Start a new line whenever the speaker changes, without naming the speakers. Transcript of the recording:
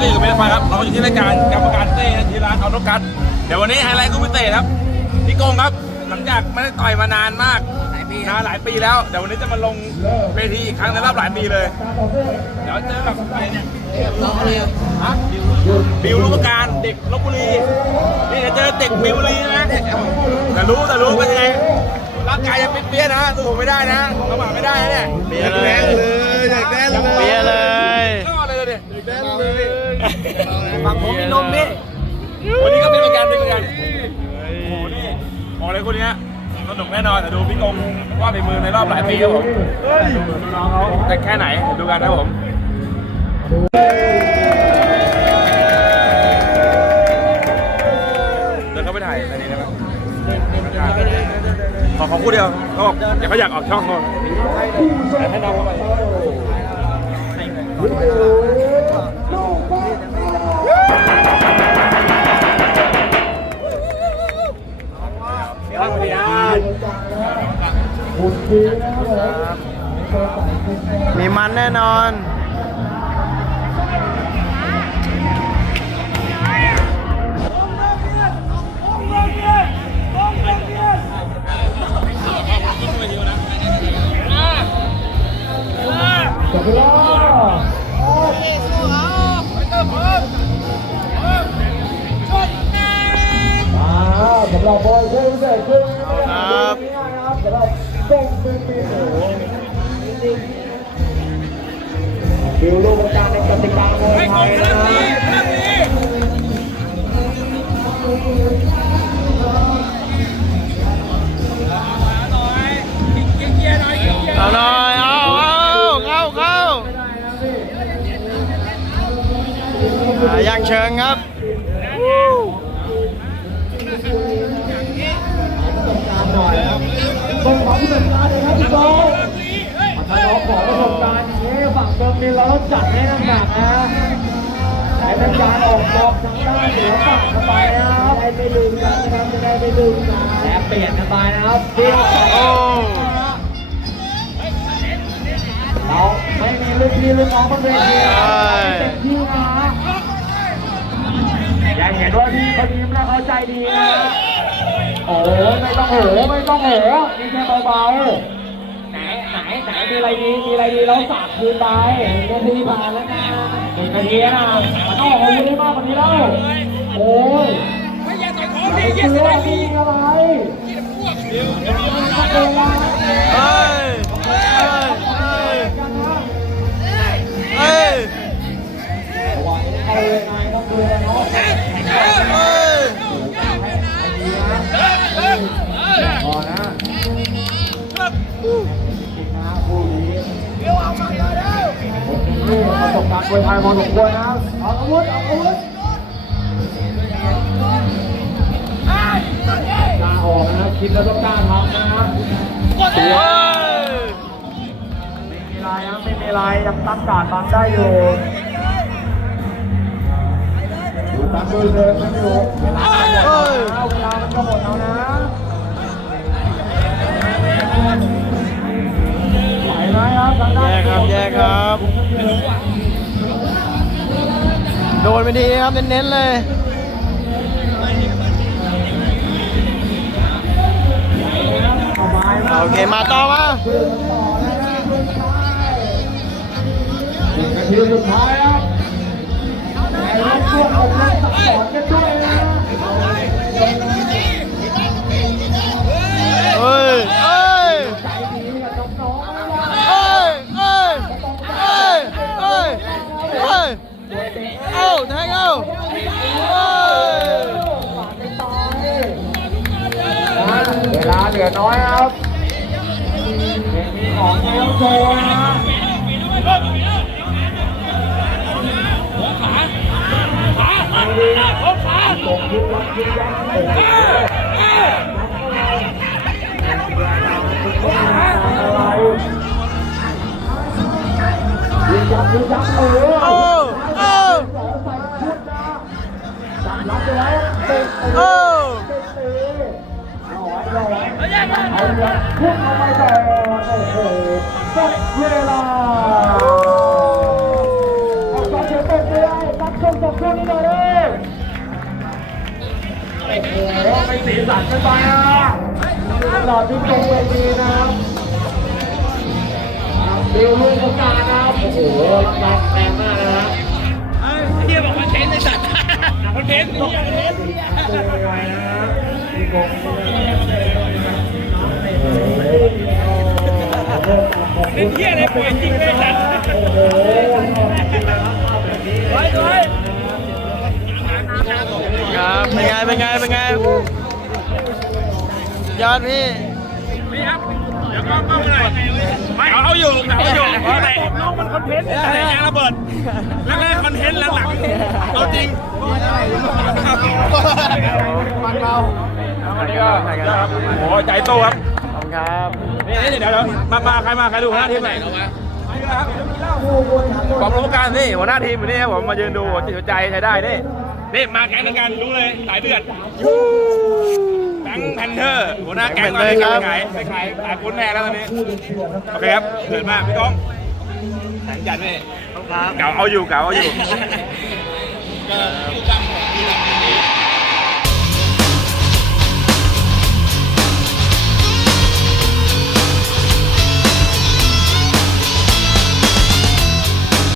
ก็อยู่กับเบสฟ้าครับ เราอยู่ที่รายการกรรมการเต้นะที่ร้านออโต้กัสเดี๋ยววันนี้ไฮไลท์ก็พิเศษครับ พี่โกงครับ หลังจากไม่ได้ต่อยมานานมากนานหลายปีแล้ว เดี๋ยววันนี้จะมาลงเวทีอีกครั้งในรอบหลายปีเลย เดี๋ยวเจอกับใครเนี่ยฮะบิวลูกการเด็กลบบุรี นี่จะเจอเด็กบิวบุรีนะแต่รู้แต่รู้เป็นยังไงร่างกายยังเปี้ยๆนะสู้ผมไม่ได้นะประมาทไม่ได้นะเนี่ย
เปียเลยอยากแน่นเลย
เปียเลย
ก็เลยเลย
แน่นเลย
ฝั่งผมมีนมนี่
วันนี้ก็เป็นเหมือนกันเป็นเหมือนกันโอ้โหนี่บอกเลยคนเนี้ยสนุกแน่นอนแต่ดูพี่กงว่าเป็นมือในรอบหลายปีครับผมดูน้องเขาแต่แค่ไหนดูกันนะครับผมเดินเข้าไปถ่ายในนี้ได้ไหมขอขอคู่เดียวเขาบอกอยากเขาอยากออกช่องเขาให้น้องเข้าไป
มีมันแน่นอน
สำหรับบอยคู่พิเศษครึ่ง
รับ
กงปีปีโอ้โหดิวลูกประจานในกติกามวยไทยนะครับ
เอาหน่อยเอาเอาเข้าเข้าอ่ายังเชิงครับ
หน่อย ครับต้องผู้จัดการเลยครับพี่โก้ถ้าน้องขอประสบการณ์อย่างนี้ฝั่งเติมดินเราต้องจัดให้หนักนะใช้เป็นการออกบอกทางด้านเหนือฝั่งกันไปนะครับให้ไม่ลืมกันนะครับจะได้ไม่ลืมกันและเปลี่ยนกันไปนะครับเดียวไป
โอ้
เราไม่มีลูกพี่ลูกน้องบนเวทีเต็มที่นะอย่าเห็นว่าพี่เขายิ้มแล้วเขาใจดีนะ โอ้ไม่ต้องโหไม่ต้องโหนี่แค่เบาๆไหนไหนไหนมีอะไรดีมีอะไรดีเราสาดคืนไปนาทีผ่านแล้วนะหนึ่งนาทีนะมันต้องโอกอาวุธได้มากกว่านี้แล้วโอ้ยไม่อยากต่อยของดีเยากจะได้ดีอะไร มวยไทยพอสมควรนะเอาอาวุธเอาอาวุธกล้าออกนะคิดแล้วต้องกล้าทำนะไม่มีไรนะไม่มีไรยังตั้งการบังได้อยู่ดูตั้งมือเลยไม่รู้เวลาเวลามันก็หมดแล้วนะไหวไหมครับทางด้
แย
น
กครับแยกครับ โดนไปทีครับ เน้นๆเลยโอเค มาต่อมา
นาทีสุดท้ายครับไอ้รถพวกเอาเล่นตัดสอนกันด้วย
เห
ลือน้อยครับเกมนี้ของเอลโซนะตกยุบวัดยุบยักษ์โอ้โหอะไรยุบยักษ์ยุบยักษ์เออ
โอ้โอ้
สองใส่ชุดนะจับรับไปแล้วเตะเตะ
โอ้
เตะเอาไว้ เอาไว้เอาเงินพุ่งเอาไปก่โอ้โหหมดเวลาเอาสองเชือกเตะเลยลูกนี้หน่อยเลยโอ้โหไม่สีสันกันไปอะหลอดที่ตรงเวทีนะครับเดี๋ยวลูกประกาศนะครับโอ้โหรับรับแรงมากนะครับ
เฮียบอกคอนเทนต์ไอ้สัตว์ คอนเทนต์
ตัวไวนะครับมีกง
เป็นเฮียอะไรป่วยจริงเลยสัตว์
โอ้โหไว้ไว้
ครับเป็นไงเป็นไงเป็นไงยอดพี่
นี่ครับ เดี๋ยวก็ก็ไม่ได้ไม่เอาเอาอยู่เอาอยู่เพราะอะไรน้องมันคอนเทนต์แต่ยางระเบิดแล้วก็คอนเทนต์หลังๆเอาจริง
มันเรา
อันนี้ก็โอ้ใจโตครับ
ขอบคุณครับ
นี่เดี๋ยวเดี๋ยวมามาใครมาใครดูหน้าทีมไหนความรู้การนี่หัวหน้าทีมอยู่นี่ครับผมมายืนดูจิตใจใช้ได้นี่นี่มาแก๊งในการรู้เลยสายเดือด ก๊งแพนเทอร์หัวหน้าแก๊งตอนนี้ครับไปขายไปขายขายคุณแม่แล้วตอนนี้ โอเคครับเดิอดมากพี่ต้องแข่งกันไหมเก่าเอาอยู่เก่าเอาอยู่